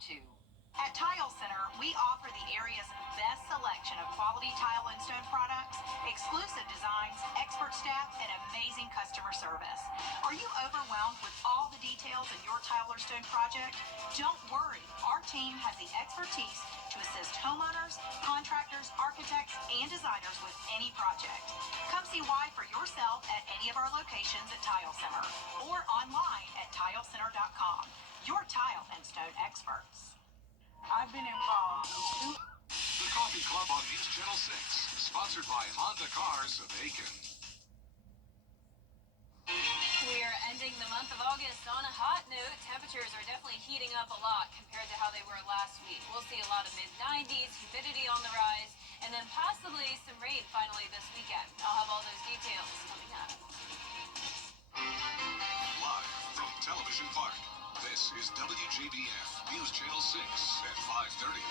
2. At Tile Center, we offer the area's best selection of quality tile and stone products, exclusive designs, expert staff, and amazing customer service. Are you overwhelmed with all the details in your tile or stone project? Don't worry, our team has the expertise to assist homeowners, contractors, architects, and designers with any project. Come see why for yourself at any of our locations at Tile Center or online at tilecenter.com. Your tile and stone experts. I've been involved in The Coffee Club on News Channel 6, sponsored by Honda Cars of Aiken. We're ending the month of August on a hot note. Temperatures are definitely heating up a lot compared to how they were last week. We'll see a lot of mid-90s, humidity on the rise, and then possibly some rain finally this weekend. I'll have all those details coming up. Live from Television Park, this is WJBF News Channel 6 at 5:30.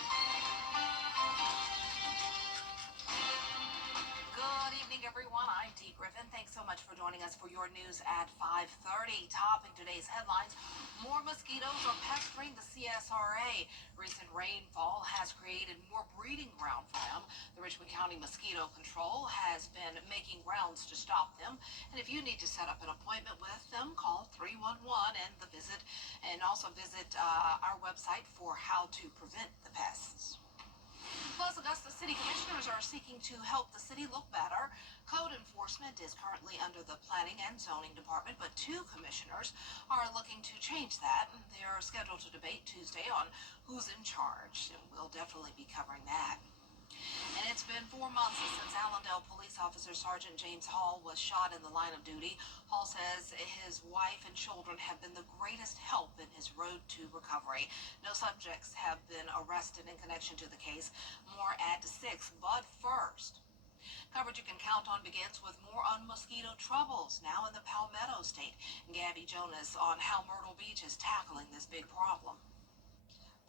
Good evening, everyone. I'm Dee Griffin. Thanks so much for joining us for your news at 5:30. Topping today's headlines, more mosquitoes are pestering the CSRA. Recent rainfall has created more breeding ground for them. The Richmond County Mosquito Control has been making rounds to stop them. And if you need to set up an appointment with them, call 311 and also visit our website for how to prevent the pests. Plus, Augusta City Commissioners are seeking to help the city look better. Code enforcement is currently under the Planning and Zoning Department, but 2 commissioners are looking to change that. They are scheduled to debate Tuesday on who's in charge, and we'll definitely be covering that. And it's been 4 months since Allendale police officer Sergeant James Hall was shot in the line of duty. Hall says his wife and children have been the greatest help in his road to recovery. No subjects have been arrested in connection to the case. More at 6, but first, coverage you can count on begins with more on mosquito troubles now in the Palmetto State. Gabby Jonas on how Myrtle Beach is tackling this big problem.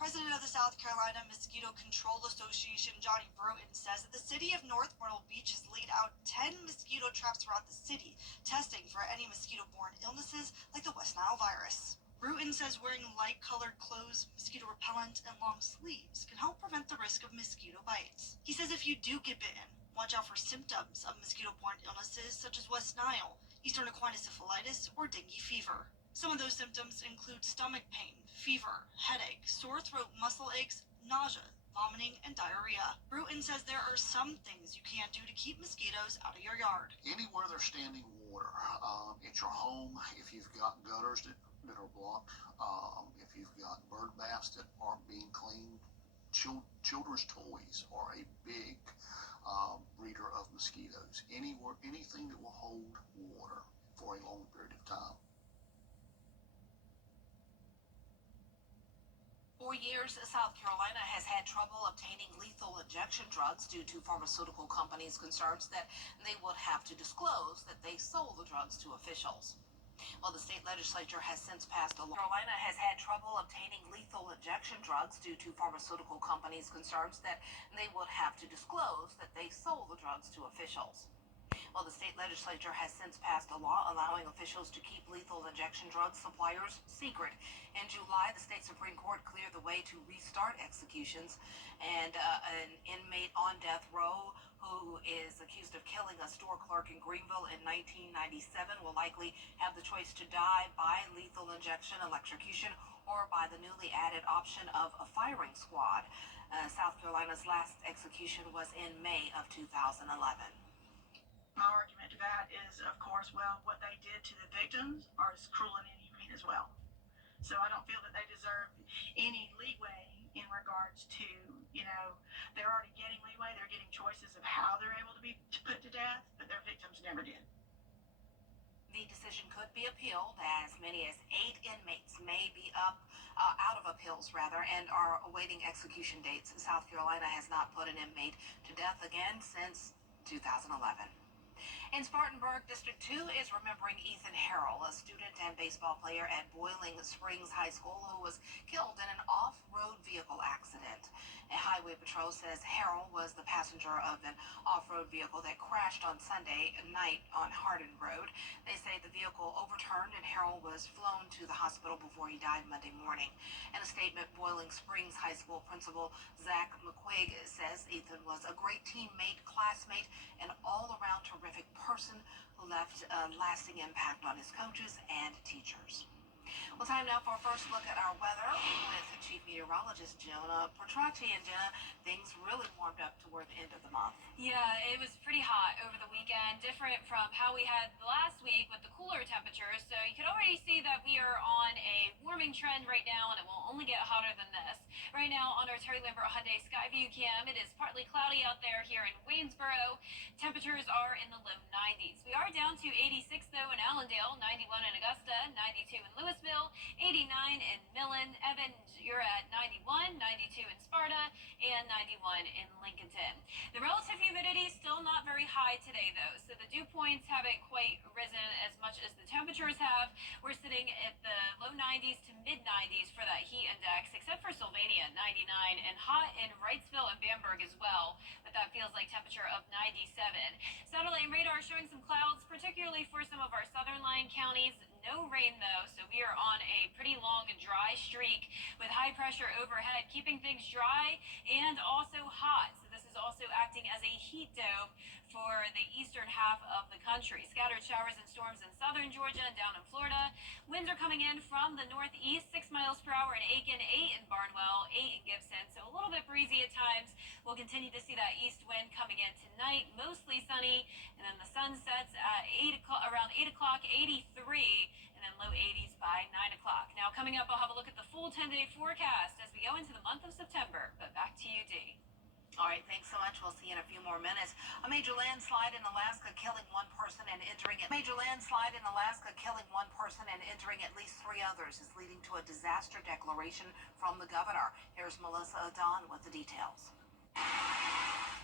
President of the South Carolina Mosquito Control Association, Johnny Bruton, says that the city of North Myrtle Beach has laid out 10 mosquito traps throughout the city, testing for any mosquito-borne illnesses like the West Nile virus. Bruton says wearing light-colored clothes, mosquito repellent, and long sleeves can help prevent the risk of mosquito bites. He says if you do get bitten, watch out for symptoms of mosquito-borne illnesses such as West Nile, Eastern equine encephalitis, or dengue fever. Some of those symptoms include stomach pain, fever, headache, sore throat, muscle aches, nausea, vomiting, and diarrhea. Bruton says there are some things you can do to keep mosquitoes out of your yard. Anywhere there's standing water, at your home, if you've got gutters that are blocked, if you've got bird baths that aren't being cleaned, children's toys are a big breeder of mosquitoes. Anything that will hold water for a long period of time. For years, South Carolina has had trouble obtaining lethal injection drugs due to pharmaceutical companies' concerns that they would have to disclose that they sold the drugs to officials. Well, the state legislature has since passed a law. Carolina has had trouble obtaining lethal injection drugs due to pharmaceutical companies' concerns that they would have to disclose that they sold the drugs to officials. Well, the state legislature has since passed a law allowing officials to keep lethal injection drug suppliers secret. In July, the state Supreme Court cleared the way to restart executions, and an inmate on death row who is accused of killing a store clerk in Greenville in 1997 will likely have the choice to die by lethal injection, electrocution, or by the newly added option of a firing squad. South Carolina's last execution was in May of 2011. My argument to that is, of course, well, what they did to the victims are as cruel and inhumane as well. So I don't feel that they deserve any leeway in regards to, they're already getting leeway. They're getting choices of how they're able to be put to death, but their victims never did. The decision could be appealed. As many as 8 inmates may be out of appeals, and are awaiting execution dates. South Carolina has not put an inmate to death again since 2011. In Spartanburg, District 2 is remembering Ethan Harrell, a student and baseball player at Boiling Springs High School who was killed in an off-road vehicle accident. A highway Highway Patrol says Harold was the passenger of an off-road vehicle that crashed on Sunday night on Hardin Road. They say the vehicle overturned and Harold was flown to the hospital before he died Monday morning. In a statement, Boiling Springs High School principal Zach McQuaig says Ethan was a great teammate, classmate, and all-around terrific person who left a lasting impact on his coaches and teachers. Well, time now for a first look at our weather with Chief Meteorologist Jonah Petracci. And Jenna, things really warmed up toward the end of the month. Yeah, it was pretty hot over the weekend, different from how we had last week with the cooler temperatures. So you can already see that we are on a warming trend right now, and it will only get hotter than this. Right now on our Terry Lambert Hyundai Skyview cam, it is partly cloudy out there here in Waynesboro. Temperatures are in the low 90s. We are down to 86 though in Allendale, 91 in Augusta, 92 in Louisville, 89 in Millen. Evans, you're at 91, 92 in Sparta, and 91 in Lincolnton. The relative humidity still not very high today though, so the dew points haven't quite risen as much as the temperatures have. We're sitting at the low 90s to mid 90s for that heat index, except for Sylvania, 99, and hot in Wrightsville and Bamberg as well, but that feels like temperature of 97. Satellite and radar showing some clouds, particularly for some of our southern lying counties. No rain though, so we are on a pretty long and dry streak with high pressure overhead, keeping things dry and also hot. So this is also acting as a heat dome for the eastern half of the country. Scattered showers and storms in southern Georgia and down in Florida. Winds are coming in from the northeast, 6 miles per hour in Aiken, 8 in Barnwell, 8 in Gibson. So a little bit breezy at times. We'll continue to see that east wind coming in tonight, mostly sunny, and then the sun sets at around 8 o'clock, 83, and then low 80s by 9 o'clock. Now coming up, I'll have a look at the full 10-day forecast as we go into the month of September. But back to you, Dee. All right, thanks so much. We'll see you in a few more minutes. A major landslide in Alaska killing one person and injuring at least 3 others is leading to a disaster declaration from the governor. Here's Melissa Adon with the details.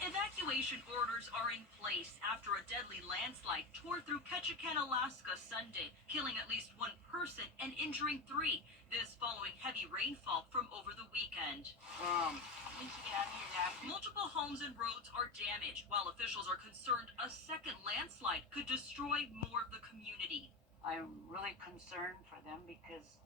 Evacuation orders are in place after a deadly landslide tore through Ketchikan, Alaska Sunday, killing at least one person and injuring 3. This following heavy rainfall from over the weekend. Multiple homes and roads are damaged, while officials are concerned a second landslide could destroy more of the community. I'm really concerned for them because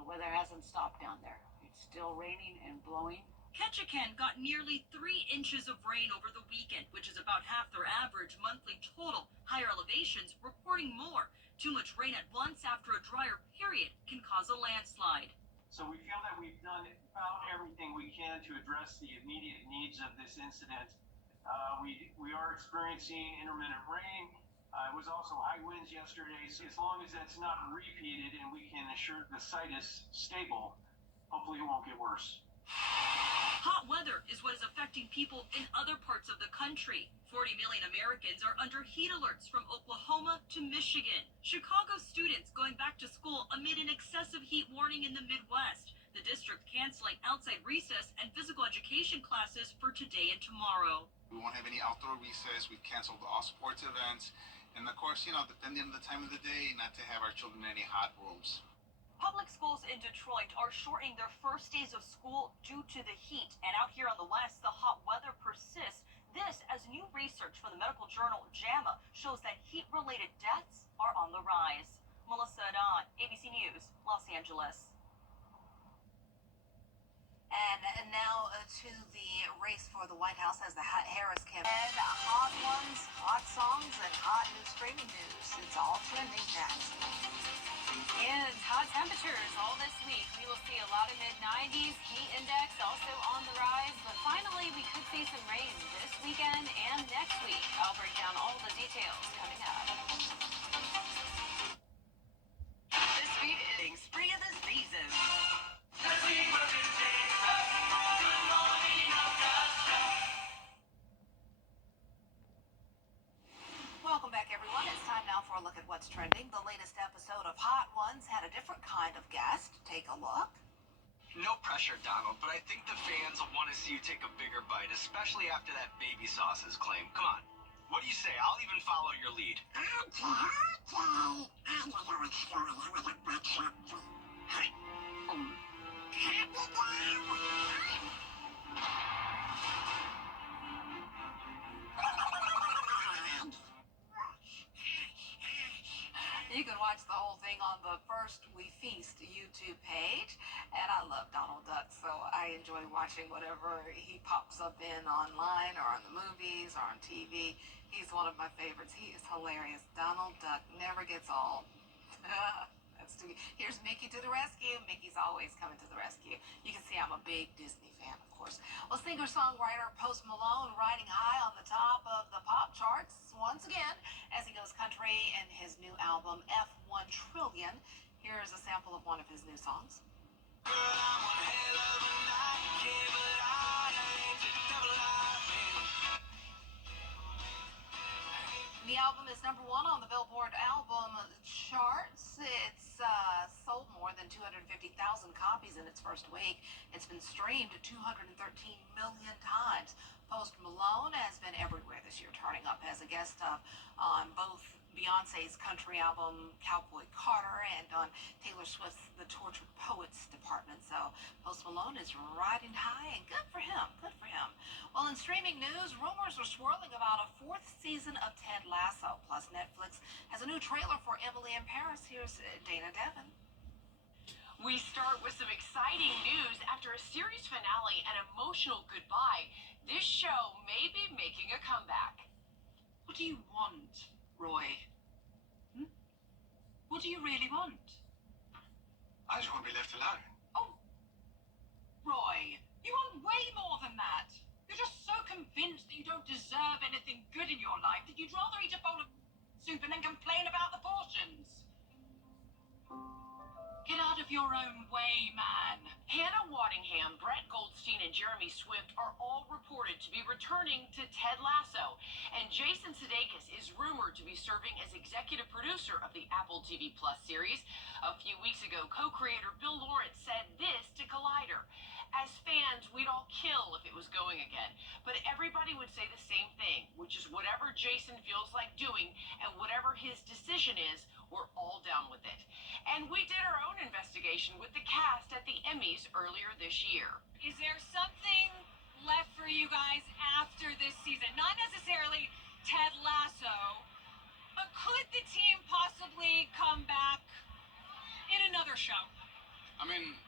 the weather hasn't stopped down there. It's still raining and blowing. Ketchikan got nearly 3 inches of rain over the weekend, which is about half their average monthly total. Higher elevations reporting more. Too much rain at once after a drier period can cause a landslide. So we feel that we've done about everything we can to address the immediate needs of this incident. We are experiencing intermittent rain. It was also high winds yesterday, so as long as that's not repeated and we can assure the site is stable, hopefully it won't get worse. Hot weather is what is affecting people in other parts of the country. 40 million Americans are under heat alerts from Oklahoma to Michigan. Chicago students going back to school amid an excessive heat warning in the Midwest. The district canceling outside recess and physical education classes for today and tomorrow. We won't have any outdoor recess. We've canceled all sports events. And of course, depending on the time of the day, not to have our children in any hot rooms. Public schools in Detroit are shortening their first days of school due to the heat. And out here on the west, the hot weather persists. This as new research from the medical journal JAMA shows that heat-related deaths are on the rise. Melissa Adon, ABC News, Los Angeles. And now to the race for the White House as the Harris campaign. And hot ones, hot songs, and hot new streaming news. It's all trending next. And hot temperatures all this week. We will see a lot of mid-90s. Heat index also on the rise. But finally, we could see some rain this weekend and next week. I'll break down all the details coming up. This speed is spring of the season. Welcome back, everyone. It's time now for a look at what's trending. The latest episode of Hot Ones had a different kind of guest. Take a look. No pressure, Donald, but I think the fans will want to see you take a bigger bite, especially after that baby sauces claim. Come on. What do you say? I'll even follow your lead. streaming on the First We Feast YouTube page. And I love Donald Duck, so I enjoy watching whatever he pops up in online or on the movies or on TV. He's one of my favorites. He is hilarious. Donald Duck never gets old. Here's Mickey to the rescue. Mickey's always coming to the rescue. You can see I'm a big Disney fan, of course. Well, singer-songwriter Post Malone riding high on the top of the pop charts once again as he goes country in his new album F1 Trillion. Here's a sample of one of his new songs. Girl, I'm one hell of a night, yeah, but I ain't the devil I've been. The album is #1 on the Billboard album charts. It's sold more than 250,000 copies in its first week. It's been streamed 213 million times. Post Malone has been everywhere this year, turning up as a guest on both Beyonce's country album Cowboy Carter and on Taylor Swift's The Tortured Poets department. So Post Malone is riding high, and good for him. Good for him. Well, in streaming news, rumors are swirling about a 4th season of Ted Lasso. Plus, Netflix has a new trailer for Emily in Paris. Here's Dana Devin. We start with some exciting news. After a series finale and emotional goodbye, this show may be making a comeback. What do you want, Roy? What do you really want? I just want to be left alone. Oh, Roy, you want way more than that. You're just so convinced that you don't deserve anything good in your life that you'd rather eat a bowl of soup and then complain about the portions. Get out of your own way, man. Hannah Waddingham, Brett Goldstein, and Jeremy Swift are all reported to be returning to Ted Lasso, and Jason Sudeikis is rumored to be serving as executive producer of the Apple TV Plus series. A few weeks ago, co-creator Bill Lawrence said this to Collider: "As fans, we'd all kill if it was going again, but everybody would say the same thing, which is whatever Jason feels like doing and whatever his decision is, we're all down with it." And we did our own investigation with the cast at the Emmys earlier this year. Is there something left for you guys after this season? Not necessarily Ted Lasso, but could the team possibly come back in another show? I mean,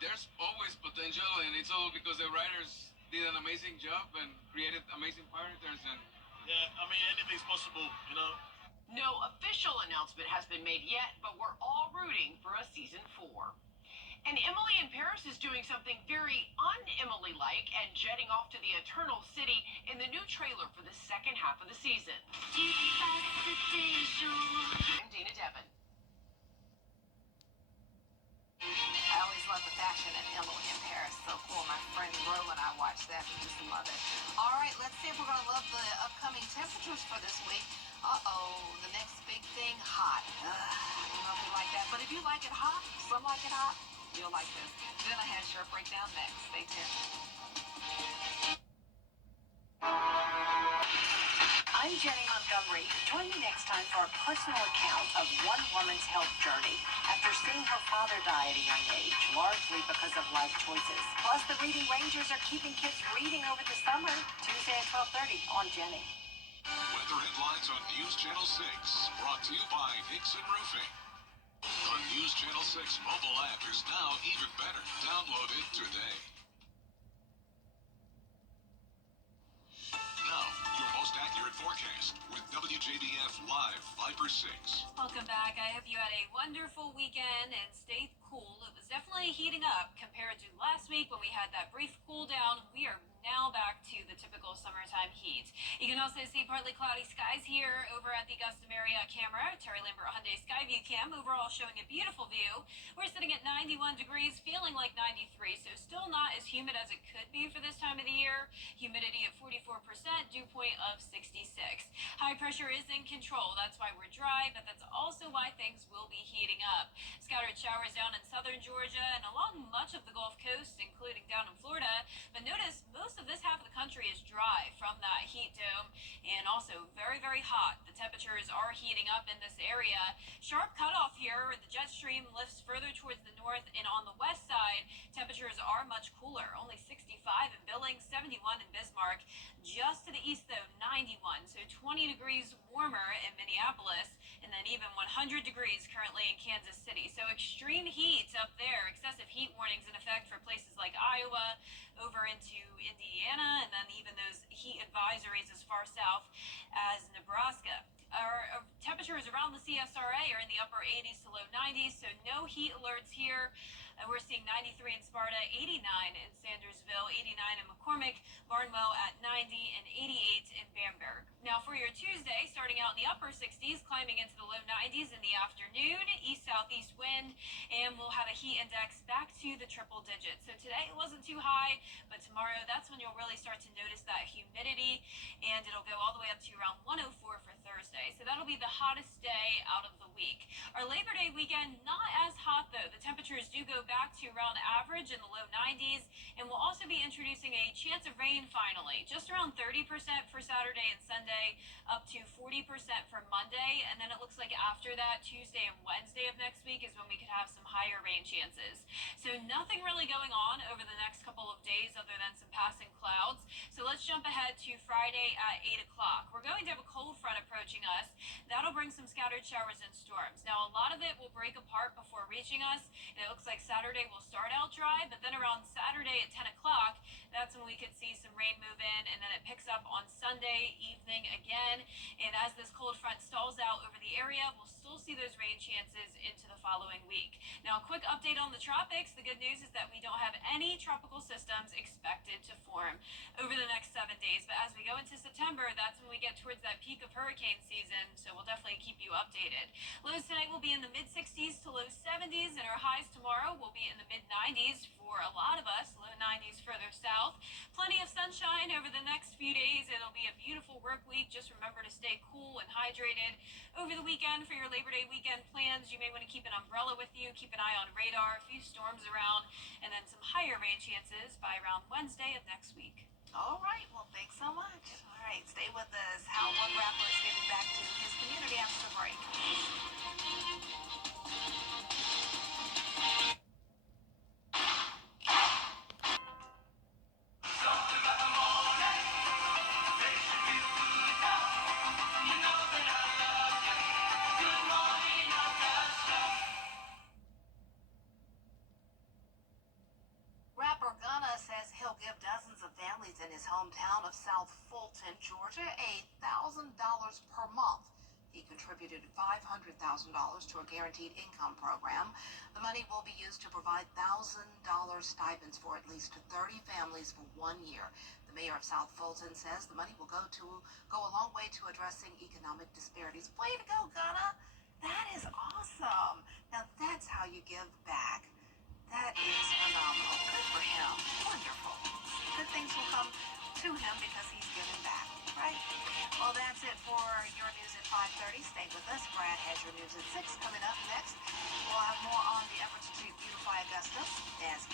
there's always potential, and it's all because the writers did an amazing job and created amazing characters. And yeah, I mean, anything's possible, you know. No official announcement has been made yet, but we're all rooting for a season 4. And Emily in Paris is doing something very un-Emily-like and jetting off to the Eternal City in the new trailer for the second half of the season. I'm Dana Devin. I always love the fashion at Emily in Paris. So cool. My friend Ro and I watched that and just love it. All right, let's see if we're going to love the upcoming temperatures for this week. The next big thing, hot. I don't know if you like that, but if you like it hot, some like it hot, you'll like this. Then I have your breakdown next. Stay tuned. I'm Jenny Montgomery. Join me next time for a personal account of one woman's health journey after seeing her father die at a young age, largely because of life choices. Plus, the Reading Rangers are keeping kids reading over the summer. Tuesday at 12:30 on Jenny. Weather headlines on News Channel 6, brought to you by Hickson Roofing. The News Channel 6 mobile app is now even better. Download it today. Now, your most accurate forecast with WJBF Live Viper 6. Welcome back. I hope you had a wonderful weekend and stayed cool. It was definitely heating up compared to last week when we had that brief cool down. We are now back to the typical summertime heat. You can also see partly cloudy skies here over at the Augusta Marriott camera. Terry Lambert Hyundai Skyview Cam overall showing a beautiful view. We're sitting at 91 degrees, feeling like 93, so still not as humid as it could be for this time of the year. Humidity at 44%, dew point of 66. High pressure is in control. That's why we're dry, but that's also why things will be heating up. Scattered showers down in southern Georgia and along much of the Gulf Coast, including down in Florida. But notice most of this half of the country is dry from that heat dome and also very, very hot. The temperatures are heating up in this area. Sharp cutoff here. The jet stream lifts further towards the north, and on the west side, Temperatures are much cooler, only 65 in Billings, 71 in Bismarck. Just to the east, though, 91, so 20 degrees warmer in Minneapolis, and then even 100 degrees currently in Kansas City. So extreme heat up there, excessive heat warnings in effect for places like Iowa, over into Indiana, and then even those heat advisories as far south as Nebraska. Our temperatures around the CSRA are in the upper 80s to low 90s, so no heat alerts here. We're seeing 93 in Sparta, 89 in Sandersville, 89 in McCormick, Barnwell at 90, and 88 in Bamberg. Now for your Tuesday, starting out in the upper 60s, climbing into the low 90s in the afternoon, east-southeast wind, and we'll have a heat index back to the triple digits. So today it wasn't too high, but tomorrow that's when you'll really start to notice that humidity, and it'll go all the way up to around 104 for Thursday. So that'll be the hottest day out of the week. Our Labor Day weekend, not as hot though. The temperatures do go back to around average in the low 90s, and we'll also be introducing a chance of rain finally, just around 30% for Saturday and Sunday, up to 40% for Monday, and then it looks like after that, Tuesday and Wednesday of next week is when we could have some higher rain chances. So nothing really going on over the next couple of days other than some passing clouds. So let's jump ahead to Friday at 8 o'clock. We're going to have a cold front approaching us. That'll bring some scattered showers and storms. Now, a lot of it will break apart before reaching us, and it looks like Saturday will start out dry, but then around Saturday at 10 o'clock, that's when we could see some rain move in, and then it picks up on Sunday evening again. And as this cold front stalls out over the area, we'll still see those rain chances into the following week. Now, a quick update on the tropics. The good news is that we don't have any tropical systems expected to form over the next 7 days, but as we go into September, that's when we get towards that peak of hurricane season, so we'll definitely keep you updated. Lows tonight will be in the mid-60s to low 70s, and our highs tomorrow will be in the mid-90s for a lot of us, low 90s further south. Plenty of sunshine over the next few days. It'll be a beautiful work week. Just remember to stay cool and hydrated. Over the weekend, for your Labor Day weekend plans, you may want to keep an umbrella with you, keep an eye on radar, a few storms around, and then some higher rain chances by around Wednesday of next week. All right, well, thanks so much. All right, stay with us. How one rapper is getting back to his community after the break. Rapper Gunna says he'll give dozens of families in his hometown of South Fulton, Georgia, $1,000 per month. He contributed $500,000 to a guaranteed income program. The money will be used to provide $1,000 stipends for at least 30 families for 1 year. The mayor of South Fulton says the money will go a long way to addressing economic disparities. Way to go, Gunna! That is awesome. Now that's how you give back. That is phenomenal. Good for him. Wonderful. Good things will come to him because he's giving back, right? Well, that's it for your news at 5:30. Stay with us. Brad has your news at 6. Coming up next, we'll have more on the efforts to beautify Augusta as